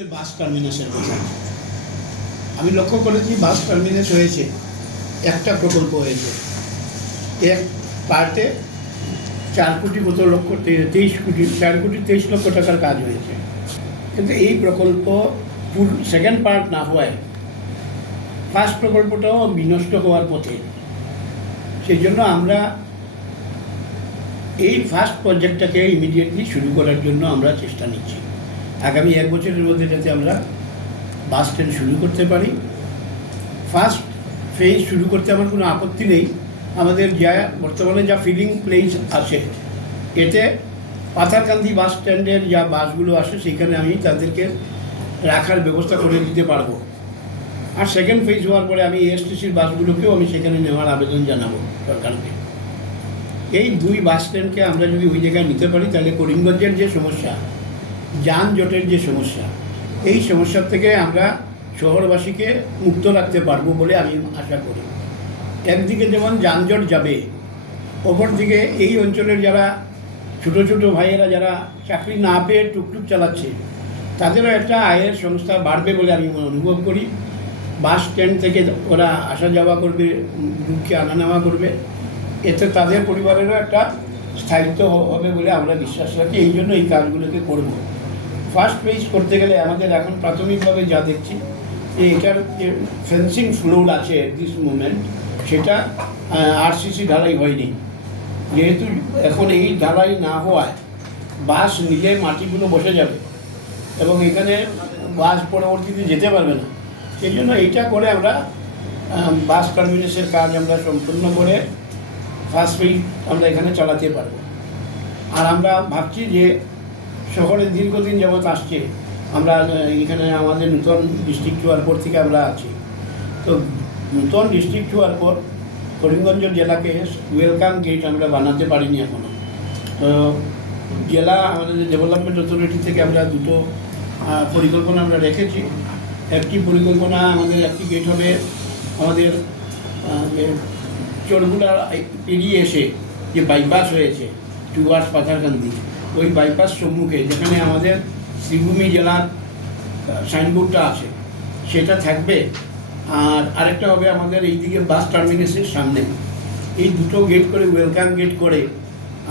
আমাদের বাস টার্মিনাসের কথা আমি লক্ষ্য করেছি বাস টার্মিনাস হয়েছে। একটা প্রকল্প হয়েছে। এক পার্টে চার কোটি কত লক্ষ তেইশ কোটি, চার কোটি তেইশ লক্ষ টাকার কাজ হয়েছে। কিন্তু এই প্রকল্প সেকেন্ড পার্ট না হওয়ায় ফার্স্ট প্রকল্পটাও বিনষ্ট হওয়ার পথে। সেই জন্য আমরা এই ফার্স্ট প্রজেক্টটাকে ইমিডিয়েটলি শুরু করার জন্য আমরা চেষ্টা নিচ্ছি। আগামী এক বছরের মধ্যে যাতে আমরা বাস ট্রেন শুরু করতে পারি। ফার্স্ট ফেজ শুরু করতে আমার কোনো আপত্তি নেই। আমাদের যা, বর্তমানে যা ফিলিং প্লেস আছে, এতে পাথারকান্দি বাস স্ট্যান্ডের যা বাসগুলো আসে সেখানে আমি তাদেরকে রাখার ব্যবস্থা করে দিতে পারব। আর সেকেন্ড ফেজ হওয়ার পরে আমি এসটিসির বাসগুলোকেও আমি সেখানে নেওয়ার আবেদন জানাব সরকারকে। এই দুই বাস স্ট্যান্ডকে আমরা যদি ওই জায়গায় নিতে পারি, তাহলে করিমগঞ্জের যে সমস্যা যানজটের যে সমস্যা, এই সমস্যার থেকে আমরা শহরবাসীকে মুক্ত রাখতে পারব বলে আমি আশা করি। একদিকে যেমন যানজট যাবে, অপরদিকে এই অঞ্চলের যারা ছোট ছোট ভাইয়েরা যারা চাকরি না পেয়ে টুকটুক চালাচ্ছে, তাদেরও একটা আয়ের সংস্থা বাড়বে বলে আমি অনুভব করি। বাস স্ট্যান্ড থেকে ওরা আসা যাওয়া করবে লোককে আনা নেওয়া করবে। এতে তাদের পরিবারেরও একটা স্থায়িত্ব হবে বলে আমরা বিশ্বাস রাখি। এই জন্য এই কাজগুলোকে করব। ফার্স্ট পেজ করতে গেলে আমাদের এখন প্রাথমিকভাবে যা দেখছি, যে এটার যে ফেন্সিং ফ্লোর আছে দিস মুভমেন্ট সেটা আরসিসি ঢালাই হয়নি। যেহেতু এখন এই ঢালাই না হওয়ায় বাস নিজে মাটিগুলো বসে যাবে এবং এখানে বাস পরবর্তীতে যেতে পারবে না। সেই জন্য এইটা করে আমরা বাস টার্মিনাসের কাজ আমরা সম্পূর্ণ করে ফার্স্ট পেজ আমরা এখানে চালাতে পারব। আর আমরা ভাবছি যে শহরে দীর্ঘদিন যাবৎ আসছে। আমরা এখানে আমাদের নূতন ডিস্ট্রিক্ট হওয়ার পর থেকে আমরা আছি। তো নূতন ডিস্ট্রিক্ট হওয়ার পর করিমগঞ্জ জেলাকে ওয়েলকাম গেট আমরা বানাতে পারিনি এখনও তো জেলা আমাদের ডেভেলপমেন্ট অথরিটি থেকে আমরা দুটো পরিকল্পনা আমরা রেখেছি। একটি পরিকল্পনা আমাদের, একটি গেট হবে আমাদের চোরগুলা পেরিয়ে এসে যে বাইপাস হয়েছে টুয়ার্স পাথারকান্দি ওই বাইপাস সম্মুখে, যেখানে আমাদের শ্রীভূমি জেলার সাইনবোর্ডটা আছে, সেটা থাকবে। আর আরেকটা হবে আমাদের এইদিকে বাস টার্মিনাসের সামনে। এই দুটো গেট করে ওয়েলকাম গেট করে,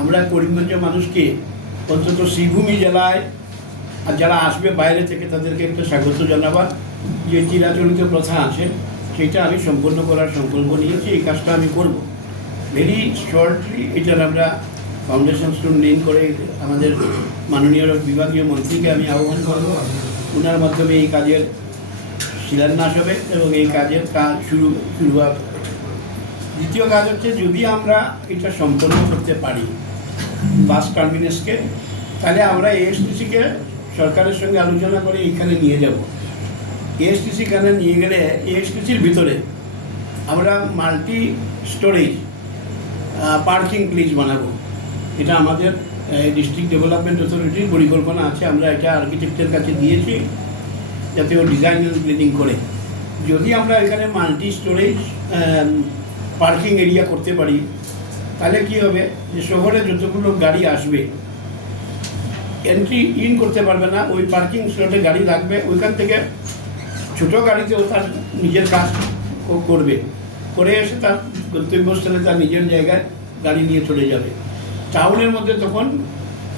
আমরা করিমগঞ্জের মানুষকে, অন্তত শ্রীভূমি জেলায়, আর যারা আসবে বাইরে থেকে, তাদেরকে একটা স্বাগত জানাবার যে চিরাচরিত প্রথা আছে, সেটা আমি সম্পন্ন করার সংকল্প নিয়েছি, এই কাজটা আমি করব। ভেরি শর্টলি এটার আমরা ফাউন্ডেশন স্টোন নেন করে আমাদের মাননীয় বিভাগীয় মন্ত্রীকে আমি আহ্বান করব। ওনার মাধ্যমে এই কাজের শিলান্যাস হবে এবং এই কাজের কাজ শুরু শুরু হবে। দ্বিতীয় কাজ হচ্ছে যদি আমরা এটা সম্পন্ন করতে পারি বাস টার্মিনাসকে, তাহলে আমরা এএসটিসিকে সরকারের সঙ্গে আলোচনা করে এখানে নিয়ে যাব। এএসটিসি এখানে নিয়ে গেলে? এএসটিসির ভিতরে আমরা মাল্টি স্টোরেজ পার্কিং প্লেস বানাবো। এটা আমাদের ডিস্ট্রিক্ট ডেভেলপমেন্ট অথরিটির পরিকল্পনা আছে। আমরা এটা আর্কিটেক্টের কাছে দিয়েছি, যাতে ও ডিজাইন প্ল্যানিং করে। যদি আমরা এখানে মাল্টি স্টোরেজ পার্কিং এরিয়া করতে পারি, তাহলে কি হবে? যে শহরে যতগুলো গাড়ি আসবে এন্ট্রি ইন করতে পারবে না, ওই পার্কিং স্লটে গাড়ি রাখবে, ওইখান থেকে ছোটো গাড়িতেও তার নিজের কাজ ও করবে। করে এসে তার গন্তব্যস্থলে তার নিজের জায়গায় গাড়ি নিয়ে চলে যাবে। টাউনের মধ্যে তখন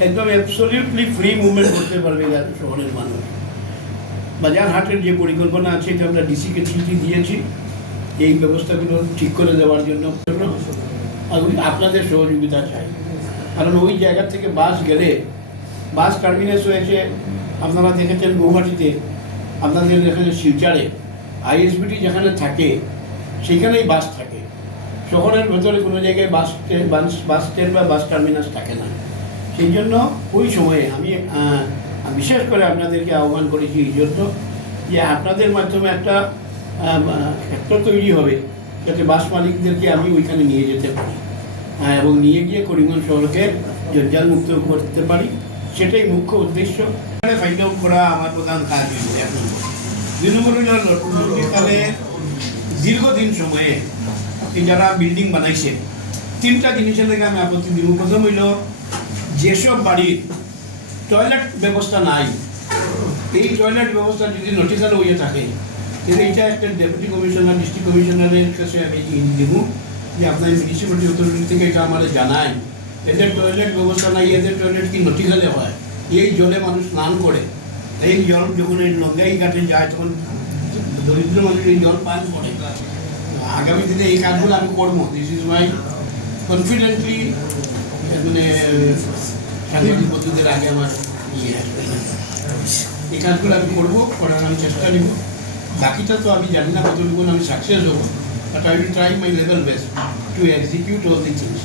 একদম অ্যাবসলিউটলি ফ্রি মুভমেন্ট করতে পারবে শহরের মানুষ। বাজার হাটের যে পরিকল্পনা আছে, এটা আমরা ডিসিকে চিঠি দিয়েছি। এই ব্যবস্থাগুলো ঠিক করে দেওয়ার জন্য। আপনাদের সহযোগিতা চাই। কারণ ওই জায়গা থেকে বাস গেলে, বাস টার্মিনাস হয়েছে, আপনারা দেখেছেন গৌহাটিতে আপনাদের এখানে শিলচারে আইএসবিটি যেখানে থাকে, সেখানেই বাস থাকে। শহরের ভেতরে কোনো জায়গায় বাস বাস- স্ট্যান্ড বা বাস টার্মিনাস থাকে না। সেই জন্য ওই সময়ে আমি বিশেষ করে আপনাদেরকে আহ্বান করেছি এই জন্য যে আপনাদের মাধ্যমে একটা ক্ষেত্র তৈরি হবে, যাতে বাস মালিকদেরকে আমি ওইখানে নিয়ে যেতে পারি। এবং নিয়ে গিয়ে করিমগঞ্জ শহরকে জঞ্জাল মুক্ত করতে পারি, সেটাই মুখ্য উদ্দেশ্য। ফাইন্ড আউট করা আমার প্রধান কাজ এক দুই নম্বর নতুনকালে দীর্ঘদিন সময়ে এই যারা বিল্ডিং বানাইছে। তিনটা জিনিসের লেগে আমি আপত্তি দিব প্রথম হইল, যেসব বাড়ির টয়লেট ব্যবস্থা নাই, এই টয়লেট ব্যবস্থা যদি নোটিশাল হয়ে থাকে, তাহলে এটা একটা ডেপুটি কমিশনার ডিস্ট্রিক্ট কমিশনারের কাছে আমি দিব যে আপনার মিউনিসিপ্যালিটি অথরিটি থেকে এটা আমার জানায়। এদের টয়লেট ব্যবস্থা নাই, এদের টয়লেট কি নটিখালে হয়? এই জলে মানুষ স্নান করে, এই জল যখন এই লঙ্গাই ঘাটে যায়, তখন দরিদ্র মানুষ এই জল পান করে। আগামী দিনে এই কাজগুলো আমি করব। দিস ইজ মাই কনফিডেন্টলি মানে সাংবাদিক বন্ধুদের আগে আমার ইয়ে। এই কাজগুলো আমি করব, করার আমি চেষ্টা নিব। বাকিটা তো আমি জানি না কতটুকু আমি সাকসেস হব but I will try my level best to execute all the things